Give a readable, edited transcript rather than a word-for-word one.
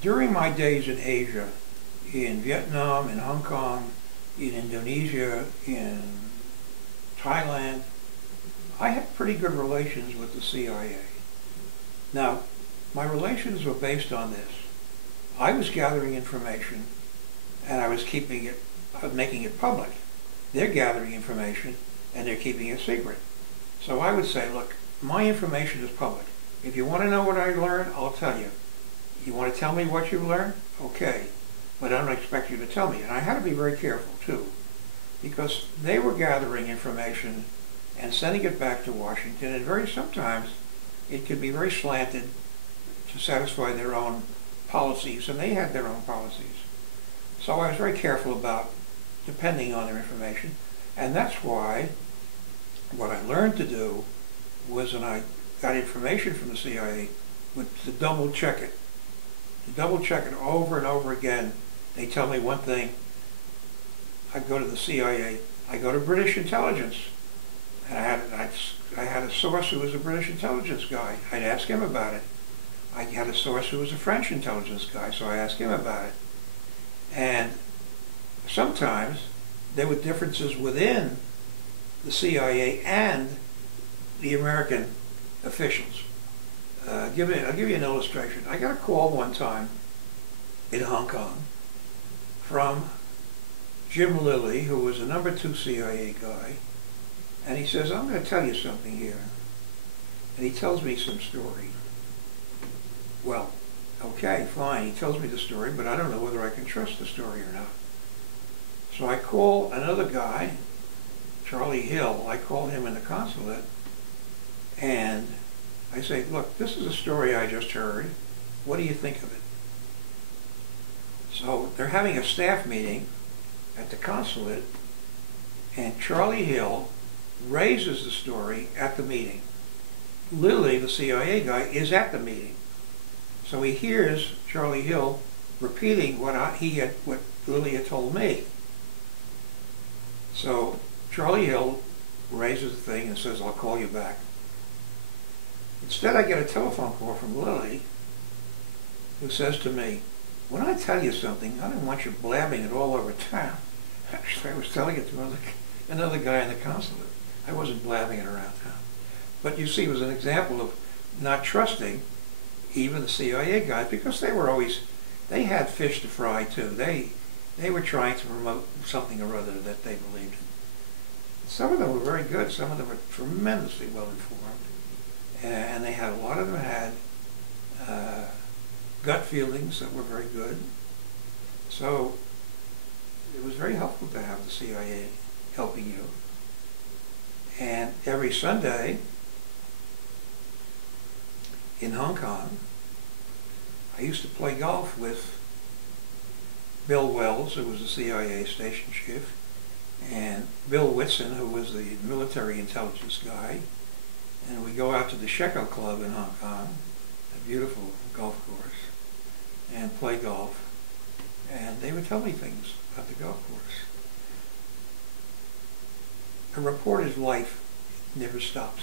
During my days in Asia, in Vietnam, in Hong Kong, in Indonesia, in Thailand, I had pretty good relations with the CIA. Now, my relations were based on this. I was gathering information and I was making it public. They're gathering information and they're keeping it secret. So I would say, look, my information is public. If you want to know what I learned, I'll tell you. You want to tell me what you learned? Okay. But I don't expect you to tell me. And I had to be very careful, too, because they were gathering information and sending it back to Washington, and sometimes it could be very slanted to satisfy their own policies, and they had their own policies. So I was very careful about depending on their information, and that's why what I learned to do was, when I got information from the CIA, to double check it. To double check it over and over again. They tell me one thing, I go to the CIA, I go to British intelligence, and I had a source who was a British intelligence guy. I'd ask him about it. I had a source who was a French intelligence guy, so I asked him about it. And sometimes there were differences within the CIA and the American officials. I'll give you an illustration. I got a call one time in Hong Kong from Jim Lilly, who was the #2 CIA guy, and he says, I'm going to tell you something here. And he tells me some story. Well, okay, fine, he tells me the story, but I don't know whether I can trust the story or not. So I call another guy, Charlie Hill. I called him in the consulate, and I say, look, this is a story I just heard. What do you think of it? So they're having a staff meeting at the consulate, and Charlie Hill raises the story at the meeting. Lilly, the CIA guy, is at the meeting. So he hears Charlie Hill repeating what Lilly had told me. So Charlie Hill raises the thing and says, I'll call you back. Instead, I get a telephone call from Lilly, who says to me, when I tell you something, I don't want you blabbing it all over town. Actually, I was telling it to another guy in the consulate. I wasn't blabbing it around town. But you see, it was an example of not trusting even the CIA guys, because they had fish to fry too. They were trying to promote something or other that they believed in. Some of them were very good. Some of them were tremendously well informed. And a lot of them had gut feelings that were very good. So it was very helpful to have the CIA helping you. And every Sunday in Hong Kong, I used to play golf with Bill Wells, who was the CIA station chief, and Bill Whitson, who was the military intelligence guy. And we go out to the Shekel Club in Hong Kong, a beautiful golf course, and play golf. And they would tell me things about the golf course. A reporter's life never stops.